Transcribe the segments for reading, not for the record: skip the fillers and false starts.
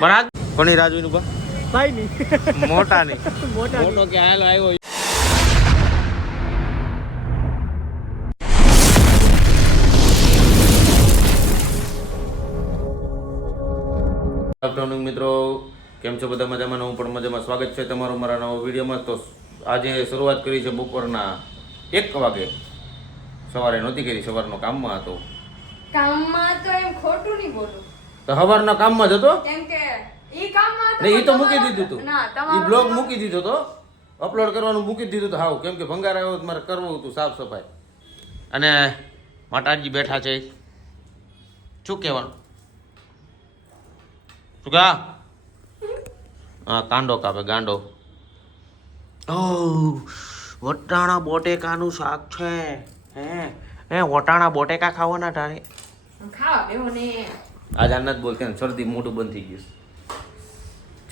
બરાબર કોની રાજુ નું ભાઈ ની મોટા ની મોટા મોટો કે હાલ આવ્યો. આફ્ટરનૂન મિત્રો, કેમ છો બધા? મજામાં? હું પણ મજામાં. સ્વાગત છે તમારું મારા નવા વિડીયોમાં. તો આજે શરૂઆત કરી છે બપોરના 1 વાગે. સવારે નહોતી કરી, સવારનો કામમાં હતો. કામમાં તો એમ ખોટું નહીં બોલું. તો સવારના કામમાં જ હતો. કેમ કે ઈ કામમાં ને ઈ તો મૂકી દીધું હતું. ના, ઈ તમારું બ્લોગ મૂકી દીધો તો, અપલોડ કરવાનું મૂકી દીધું તો હાવ, કેમ કે ભંગાર આવ્યો તો મારે કરવું હતું સાફ સફાઈ. અને માતાજી બેઠા છે. શું કહેવાનું? શું કા? હા, કાંડો કાપે ગાંડો. ઓહ, વટાણા બોટેકાનું શાક છે. હે વટાણા બોટેકા ખાવાના તારે? ખાવા બેહો ને. આજ આનંદ બોલતે ને શરદી મોઢું બંધ થઈ ગયું,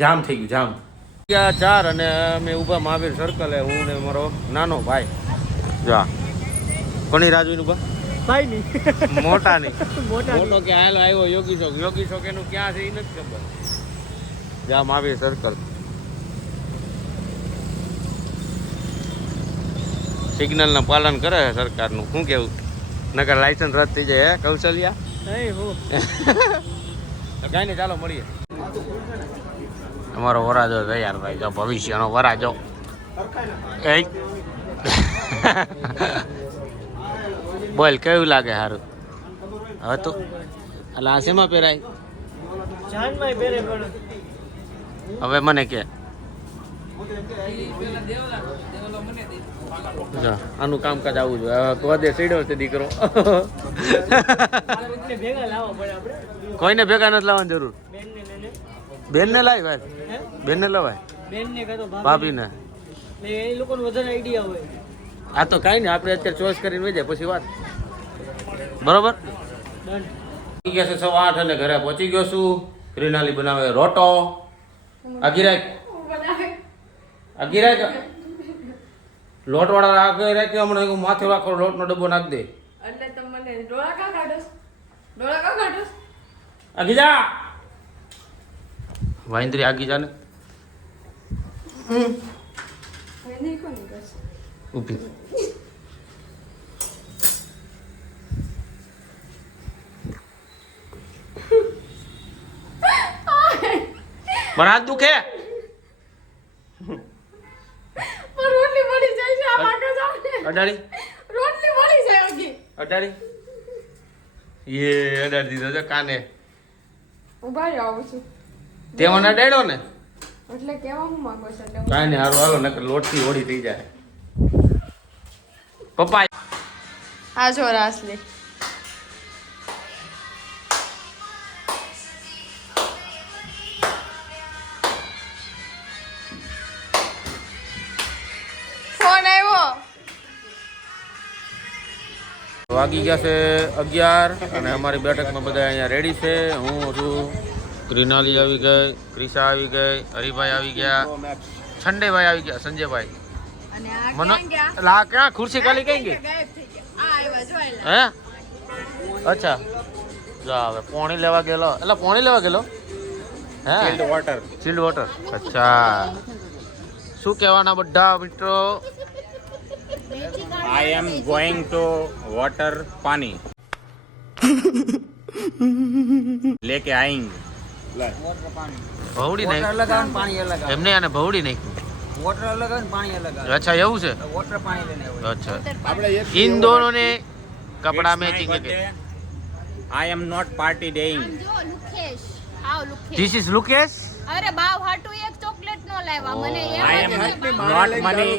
જામ થઈ ગયું જામ. 4 અને અમે ઊભા મહાવીર સર્કલે, હું ને મારો નાનો ભાઈ. જા કોની રાજુ નું ભાઈ ની મોટા ની મોટા મોટો કે હાલ આવ્યો યોગી ચોક એનું ક્યાં છે એ નથી ખબર. જા મહાવીર સર્કલ. સિગ્નલ નું પાલન કરે છે સરકારનું. શું કેવું? નકર લાયસન્સ રદ થઈ જાય. હે કૌશલ્યા? નહીં હું કઈ નહીં, ચાલો મળીએ. અમારો વરાજો તૈયાર ભાઈ, જો ભવિષ્યનો વરાજો. એ બોલ, કેવું લાગે? સારું હવે તો એટલે આ શેમાં પહેરાય? જાનમાં બેરે પણ હવે મને કે આનું કામકાજ આવું જોઈએ. હવે કોદે સીડો છે દીકરો. ભેગા લાવવા પડે આપણે. કોઈને ભેગા નથી લાવવાની જરૂર. બેન ને લાવી ભાઈ, હે? બેન ને લવાય, બેન ને કાં તો ભાભી ને. ને એ લોકોને વધારે આઈડિયા હોય. આ તો કાંઈ નહીં, આપણે અત્યારે ચોઈસ કરીને વહી જાય પછી વાત. બરોબર. ડન. થઈ ગયા છે 8:15 અને ઘરે પહોંચી ગયો છું. ક્રિનાલી બનાવે રોટો. આ ગિરાય લોટ વાળા આગળ રાખ્યો. હમણાં માથે રાખો લોટનો ડબ્બો નાખ દે. એટલે તમને ડોળા કા કાઢોસ? ડોળા કા કાઢોસ? આગી જા વાંદરી, આગી જા ને. નહીં કોની કરશે? ઊભી. મારા હાથ દુખે. પણ રોટલી બળી જાય છે આ પાકા સામે. અડાડી રોટલી બળી જાય આગી. અડાડી અડાડી દીધો છે કાને. ઉભા રહો, આવું છું. તે મને અડાડ્યો ને. એટલે કેવા હું માંગો છો? એટલે કાંઈ નહીં, હારું હાલો, નકર લોટથી ઓળી થઈ જાય. પપ્પા આ જો રાસલી. ફોન આવ્યો. વાગી ગયા છે 11 અને અમારી બેઠકમાં બધા અહીંયા રેડી છે. હું છું, ક્રિનાલી આવી ગઈ, ક્રિશા આવી ગઈ, હરિભાઈ આવી ગયા, છંડેભાઈ આવી ગયા, સંજયભાઈ. અને આ મને ક્યાં ગયા? એટલે આ ક્યાં ખુરશી ખાલી કઈ ગઈ? ગાયબ થઈ ગયા. આ આવ્યા જો આયલા. હે અચ્છા, જા હવે પાણી લેવા ગયેલો. એટલે પાણી લેવા ગયેલો. હે ચિલ્ડ વોટર. અચ્છા, શું કહેવાના બધા મિત્રો? I am going to water पानी लेके आएंगे. ભવડી નહીં અલગ આવે પાણી અલગ આવે. એમને આને ભવડી નહીં. વોટર અલગ આવે ને પાણી અલગ આવે. અચ્છા એવું છે. વોટર પાણી લઈને આવ્યો. अच्छा, इन दोनों ने कपड़ा matching It's my birthday. I am not party doing. જો લુકેશ આવ લુકેશ दिस इज लुकेश. અરે બાવ હાટુ એક ચોકલેટ નો લાવ્યા મને એમ I am હતું કે બાવ not money.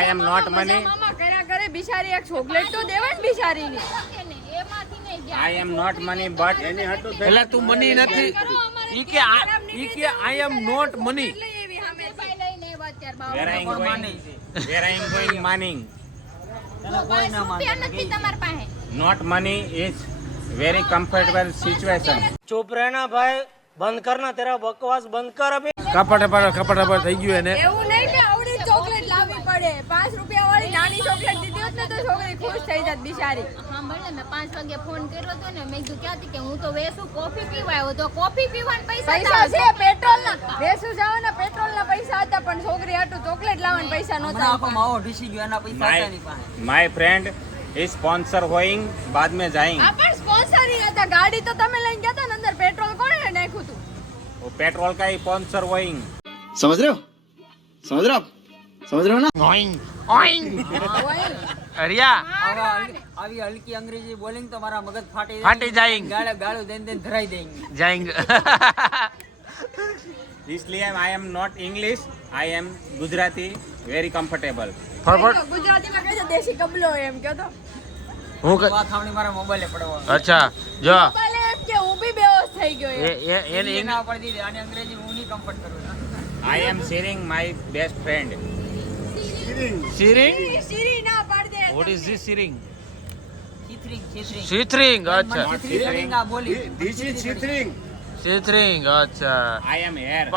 I am not money. મામા કર્યા કરે બિચારી એક ચોકલેટ તો દેવાય ને બિચારીને. કે ને એમાંથી નહીં ગયા I am not money, but એટલે તું મની નથી. ઈ કે આઈ એમ નોટ મની. એટલે એવી સામે ભાઈ લઈને આવ્યા અત્યારે બાવ where I am going, where I am going mining. રૂપિયા નથી તમારી પાસે Not money is very comfortable situation. चुप रहना भाई, बंद करना तेरा बकवास, बंद कर अभी. કપટ થઈ ગયું એને. એવું નહીં કે આવડી ચોકલેટ લાવવી પડે. 5 રૂપિયા વાળી નાની ચોકલેટ દીધી હોત ને તો છોકરી ખુશ થઈ જાત બિચારી. સાંભળ ને, મેં 5 વાગે ફોન કર્યો હતો ને, મેં કીધું ક્યાંથી કે હું તો વેસુ કોફી પીવા આવ્યો તો કોફી પીવાના પૈસા પૈસા છે પેટ્રોલ ના, વેસુ જવાના પેટ્રોલ ના પૈસા હતા, પણ છોકરી હાટુ ચોકલેટ લાવવાના પૈસા નહોતા. My friend is sponsor hoing, बाद में जाएंगे. આ પણ સ્પોન્સરી હતા, ગાડી તો તમે લઈને ગયા હતા ને, અંદર પેટ્રોલ કોણે નાખ્યું હતું? वो पेट्रोल का ही स्पॉन्सर होइंग. समझ रहे हो समझ रहे हो आप समझ रहे हो ना અરિયા આવી હલકી અંગ્રેજી બોલિંગ તો મારા મગજ ફાટી ફાટી જાएंगे ગાળું દઈને ધરાઈ દેંગે. જાएंगे इसलिए I am not English, I am Gujarati, very comfortable. ફરફર ગુજરાતીમાં કહે છે દેશી કબલો એમ કહો તો. હું વાત સાવણી મારા મોબાઈલે પડવા અચ્છા જો ભલે એમ કે હું બી બેહોશ થઈ ગયો એમ. એને ના પડી દીધી આની અંગ્રેજી હું નહીં કમ્ફર્ટ કરું. I am sharing my best friend. સીરિંગ શીરી ના પાડી દે. વોટ ઇઝ ધીસ સીરિંગ ચીથરિંગ ચીથરિંગ સીથરિંગ અચ્છા ચીથરિંગ આ બોલી સીથરિંગ અચ્છા I am here.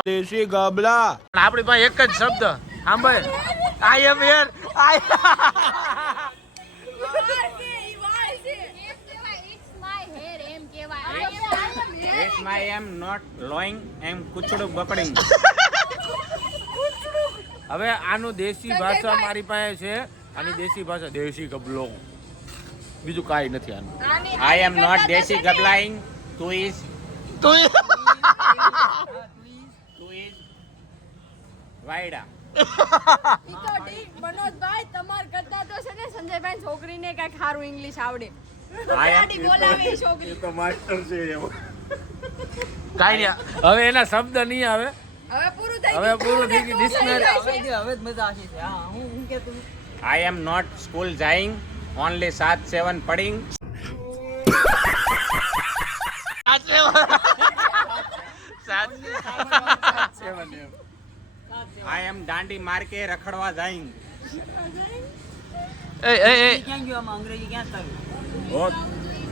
આપણી પાસે એક જ શબ્દ સાંભળ આઈ એમ હિયર એમ કહેવાય ઇટ્સ માય હેર એમ કહેવાય It's my am not loing, I am kuchuduk bakading. હવે આનું દેશી ભાષા મારી પાસે છે આની દેશી ભાષા દેશી ગબલો બીજું કાંઈ નથી આનું I am not desi gablaing, tu is વાયડા. ઈ તો ઠીક, મનોજભાઈ તમાર કરતા તો છે ને સંજયભાઈ છોકરીને કઈક સારું ઇંગ્લિશ આવડે. ગાડી બોલાવે ઈ છોકરી. કાંઈ નહીં હવે એના શબ્દ નહીં આવે હવે પૂરું થઈ હવે પૂરું થઈ ગયું ડિક્શનરી હવે જ મજા આવશે. હા હું કેતું I am not school going, only 7-7 pading. I am Dandi માર કે રખડવા જાઈંગ. ક્યાં ગયો આમાં અંગ્રેજી ક્યાં ચાલ્યું?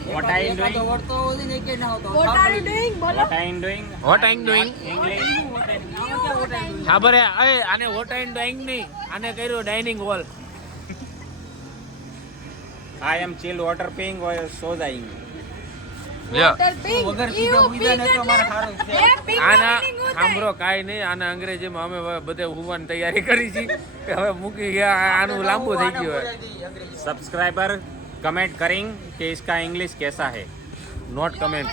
What I am doing? વળતો હોતી ને કે ના હોતો. What are you doing? બોલો. What I am doing? What I doing English. ખબર હે આને વોટ આઈ ડુઈંગ નહીં આને કર્યું dining hall I am chill water paying or so dying. Water pink. વગર કીધા બીજા ને તો અમારે સારું છે. એ pink આના lining હોતા સાંભળો કાંઈ નહીં આના અંગ્રેજીમાં અમે હવે બધે હોવાની તૈયારી કરી છે કે હવે મૂકી ગયા આનું લાંબુ થઈ ગયું હોય Subscriber comment करें कि इसका इंग्लिश कैसा है. નોટ કમેન્ટ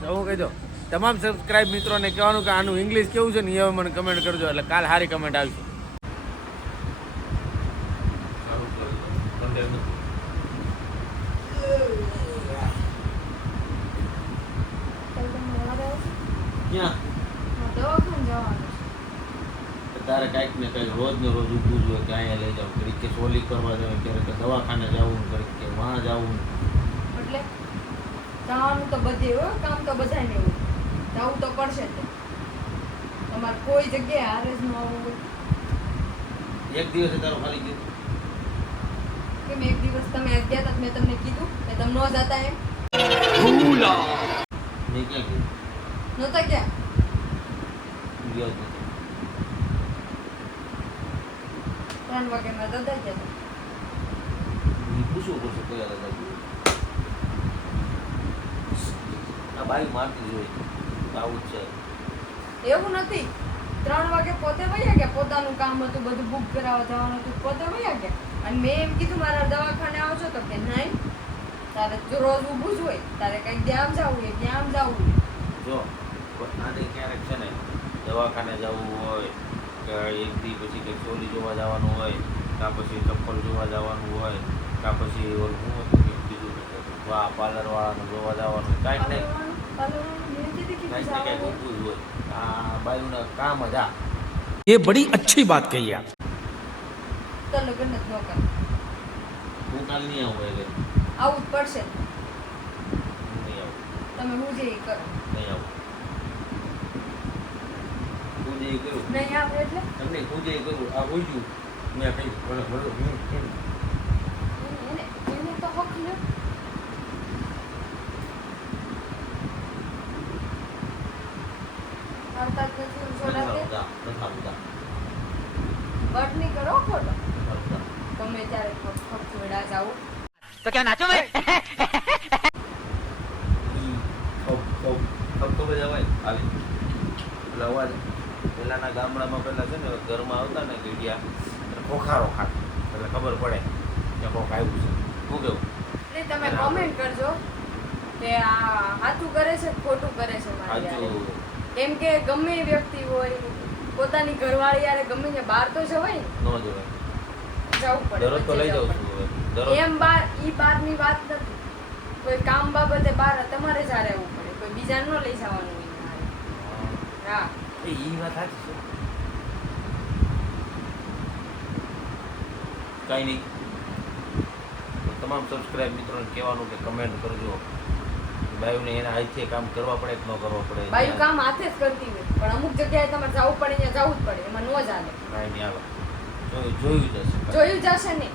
તો હું કહી દો તમામ સબસ્ક્રાઇબ મિત્રોને કહેવાનું કે આનું ઇંગ્લિશ કેવું છે ને એ હવે મને કમેન્ટ કરજો એટલે કાલ સારી કમેન્ટ આવશે ક્યાં તારે કાંઈક ને કંઈક રોજ ને રોજ ઊભું જોઈએ કે અહીંયા લઈ જાવ ઘડીક કે સોલી કરવા જવું ક્યારેક દવાખાને જવું ઘડીક કે વાં જવું એટલે જવાનું તો બધે હોય, કામ તો બધાને હોય, જવું તો પડશે જ. તમારે કોઈ જગ્યાએ હારે જ ન આવવું હોય. એક દિવસે તારો ખાલી ગયું કેમ એક દિવસ તમે ગયા હતા મેં તમને કીધું કે તમે ન જતા એમ મેં ક્યાં ગયું નહોતા ગયા? ગયો જ નથી 3 વાગે મેં દાદા ગયા હતા. એ પૂછવું પડશે કયા દાદા આ બાઈક મારતી જોઈ આવું જ છે એવું નથી, 3 વાગે પોતે વયા ગયા, પોતાનું કામ હતું બધું બુક કરાવવા જવાનું હતું, પોતે વયા ગયા. અને મેં એમ કીધું મારા દવાખાને આવશો તો કે નહીં, તારે જો રોજ ઊભું જ હોય, તારે કંઈક ધ્યાન જવું હોય ધ્યાન જવું હોય. જો આને ક્યારેક છે ને દવાખાને જવું હોય કે એક દી પછી કંઈક ચોલી જોવા જવાનું હોય કાં પછી ચપ્પલ જોવા જવાનું હોય કાં પછી ઓલું શું હતું કે બીજું વાહ પાર્લરવાળાનું જોવા જવાનું હોય કાંઈક ને કાંઈક ઊભું જ હોય આ બાયુના કામ જ આ ये बड़ी अच्छी बात कही आप તો લગ્ન જ ન કરે. હું કાલ નહીં આવું એટલે આવું જ પડશે. હું નહીં આવું તમે હું જે ઈ કરો. નહીં આવું હું જે કર્યું નહીં આવે એટલે તમને હું જે કર્યું આ ઉજ્યું મેં કંઈ એને તો હક ને. આવતા જ નથી છોડાતે. બધા ફક થોડા જાવ ખબર જવાય આવી પેલા અવાજ પહેલાના ગામડામાં પેલા છે ને ઘરમાં આવતા ને ગીડિયા ખોખારો ખાત એટલે ખબર પડે કે કોક આવ્યું છે શું કેવું એટલે તમે કોમેન્ટ કરજો કે આ સાચું કરે છે કે ખોટું કરે છે મારી આજુ હારે. કેમ કે ગમે એ વ્યક્તિ હોય પોતાની ઘરવાળી યારે ગમે ને બહાર તો જવાય ને ન જવાય જવું પડે દરરોજ તો લઈ જાઉં છું હવે દરરોજ એમ બાર ઈ બારની વાત નથી. કોઈ કામ બાબતે બહાર તમારે જ હારે આવવું પડે, કોઈ બીજાને ન લઈ જવાનું હોય હારે. હા એ વાત સાચી છે કાંઈ નહીં તમામ સબસ્ક્રાઇબ મિત્રોને કહેવાનું કે કમેન્ટ કરજો બાયુને એના હાથથી કામ કરવા પડે કે ન કરવા પડે બાયું કામ હાથે જ કરતી હોય પણ અમુક જગ્યાએ તમારે જવું પડે ત્યાં જવું જ પડે, એમાં ન ચાલે. કાંઈ નહીં આવે જોયું જશે જોયું જશે ને